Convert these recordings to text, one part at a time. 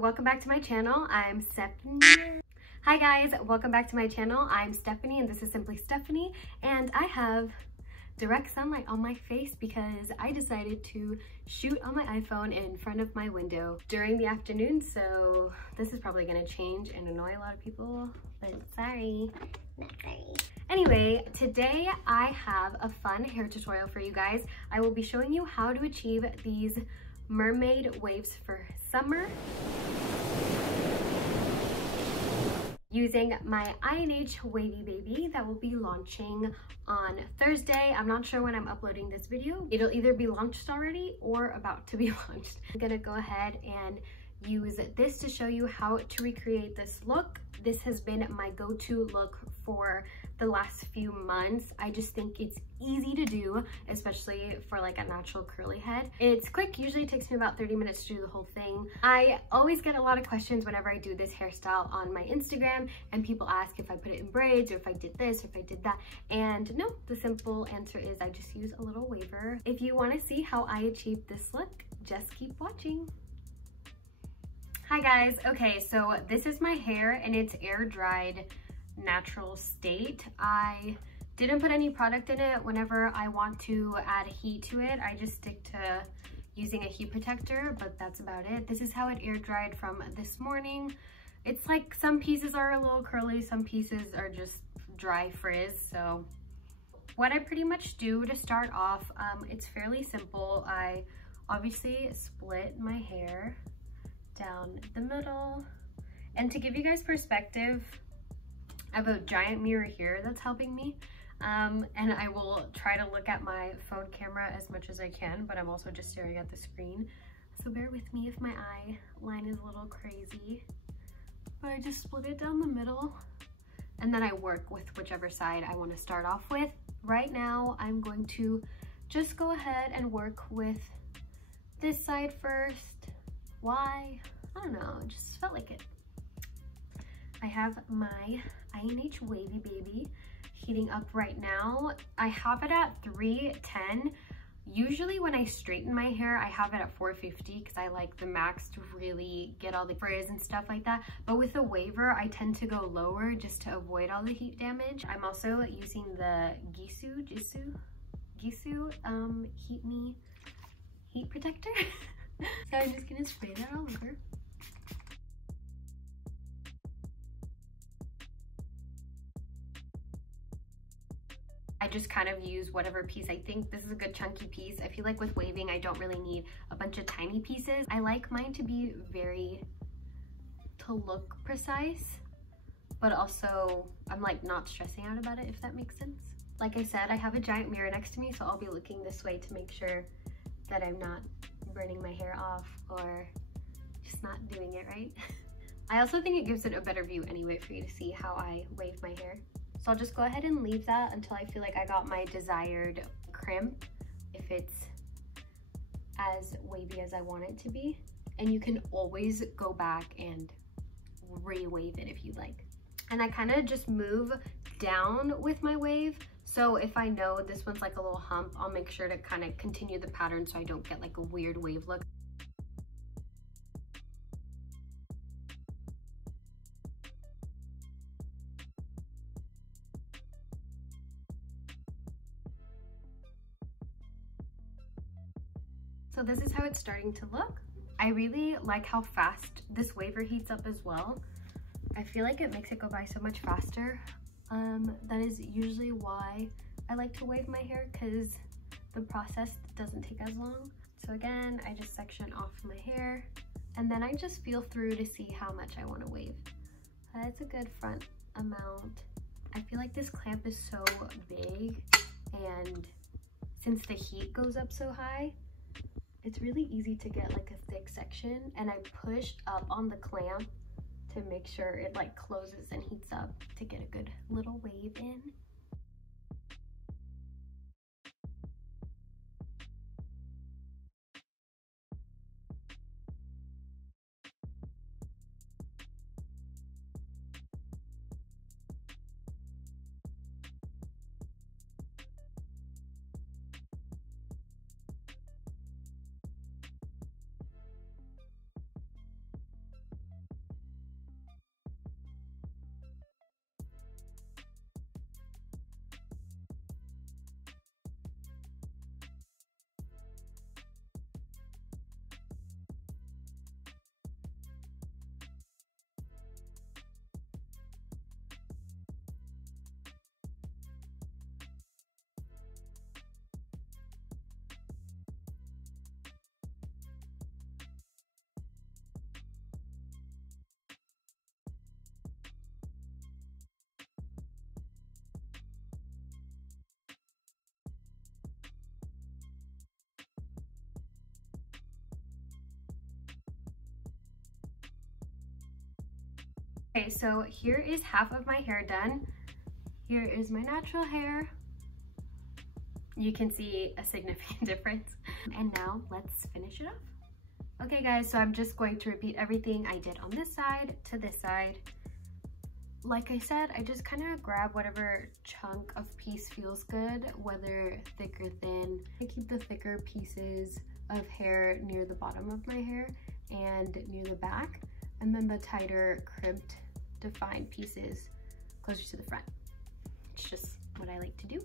welcome back to my channel. I'm Stephanie. Hi guys, welcome back to my channel. I'm Stephanie and this is Simply Stephanie, and I have direct sunlight on my face because I decided to shoot on my iPhone in front of my window during the afternoon, so this is probably gonna change and annoy a lot of people, but sorry. Anyway, today I have a fun hair tutorial for you guys. I will be showing you how to achieve these mermaid waves for summer using my INH Wavy Baby that will be launching on Thursday. I'm not sure when I'm uploading this video. It'll either be launched already or about to be launched. I'm gonna go ahead and use this to show you how to recreate this look. This has been my go-to look for the last few months. I just think it's easy to do, especially for like a natural curly head. It's quick, usually takes me about 30 minutes to do the whole thing. I always get a lot of questions whenever I do this hairstyle on my Instagram, and people ask if I put it in braids or if I did this or if I did that. And no, the simple answer is I just use a little waver. If you want to see how I achieved this look, just keep watching. Hi guys, okay, so this is my hair and it's air dried natural state. I didn't put any product in it. Whenever I want to add heat to it, I just stick to using a heat protector, but that's about it. This is how it air dried from this morning. It's like some pieces are a little curly, some pieces are just dry frizz. So what I pretty much do to start off, it's fairly simple. I obviously split my hair down the middle, and to give you guys perspective, I have a giant mirror here that's helping me, and I will try to look at my phone camera as much as I can, but I'm also just staring at the screen, so bear with me if my eye line is a little crazy. But I just split it down the middle, and then I work with whichever side I want to start off with. Right now I'm going to just go ahead and work with this side first. Why? I don't know, it just felt like it. I have my INH Wavy Baby heating up right now. I have it at 310. Usually when I straighten my hair, I have it at 450 because I like the max to really get all the frizz and stuff like that. But with a waver, I tend to go lower just to avoid all the heat damage. I'm also using the GISOU heat protector. So I'm just gonna spray that all over. I just kind of use whatever piece I think. This is a good chunky piece. I feel like with waving, I don't really need a bunch of tiny pieces. I like mine to be to look precise, but also I'm like not stressing out about it, if that makes sense. Like I said, I have a giant mirror next to me, so I'll be looking this way to make sure that I'm not burning my hair off or just not doing it right. I also think it gives it a better view anyway for you to see how I wave my hair. So I'll just go ahead and leave that until I feel like I got my desired crimp, if it's as wavy as I want it to be. And you can always go back and re-wave it if you like. And I kind of just move down with my wave. So if I know this one's like a little hump, I'll make sure to kind of continue the pattern so I don't get like a weird wave look. So this is how it's starting to look. I really like how fast this waver heats up as well. I feel like it makes it go by so much faster. That is usually why I like to wave my hair, because the process doesn't take as long. So again, I just section off my hair and then I just feel through to see how much I want to wave. That's a good front amount. I feel like this clamp is so big, and since the heat goes up so high, it's really easy to get like a thick section, and I push up on the clamp to make sure it like closes and heats up to get a good little wave in. Okay, so here is half of my hair done. Here is my natural hair. You can see a significant difference. And now let's finish it off. Okay guys, so I'm just going to repeat everything I did on this side to this side. Like I said, I just kind of grab whatever chunk of piece feels good, whether thick or thin. I keep the thicker pieces of hair near the bottom of my hair and near the back, and then the tighter, crimped, defined pieces closer to the front. It's just what I like to do.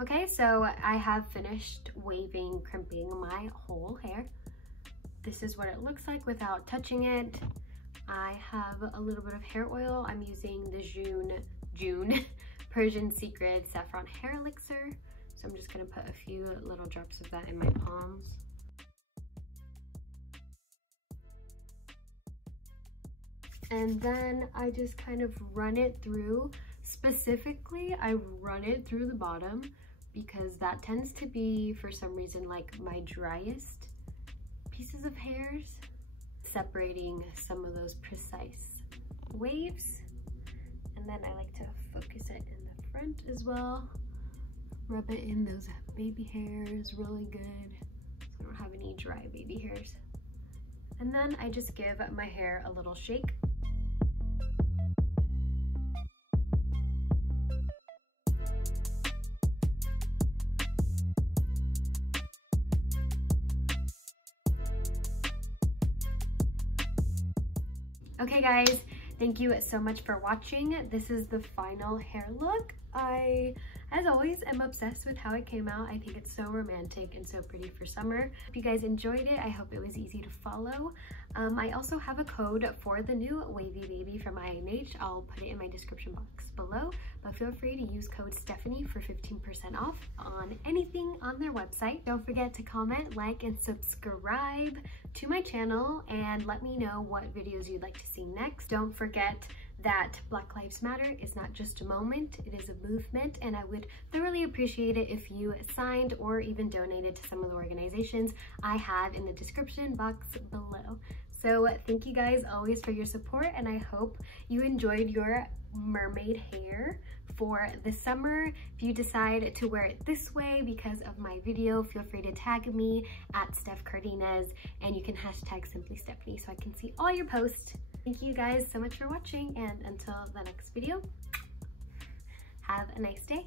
Okay, so I have finished waving, crimping my whole hair. This is what it looks like without touching it. I have a little bit of hair oil. I'm using the JOON Persian Secret Saffron Hair Elixir. So I'm just gonna put a few little drops of that in my palms. And then I just kind of run it through. Specifically, I run it through the bottom because that tends to be, for some reason, like my driest pieces of hairs, separating some of those precise waves. And then I like to focus it in the front as well. Rub it in those baby hairs really good, so I don't have any dry baby hairs. And then I just give my hair a little shake. Okay guys, thank you so much for watching. This is the final hair look. I, as always, am obsessed with how it came out. I think it's so romantic and so pretty for summer. If you guys enjoyed it, I hope it was easy to follow. I also have a code for the new Wavy Baby from INH. I'll put it in my description box below, but feel free to use code Stephanie for 15% off on anything on their website. Don't forget to comment, like, and subscribe to my channel and let me know what videos you'd like to see next. Don't forget that Black Lives Matter is not just a moment, it is a movement, and I would thoroughly appreciate it if you signed or even donated to some of the organizations I have in the description box below. So thank you guys always for your support, and I hope you enjoyed your mermaid hair for the summer. If you decide to wear it this way because of my video, feel free to tag me at Steph Cardenas, and you can hashtag Simply Stephanie so I can see all your posts. Thank you guys so much for watching, and until the next video, have a nice day.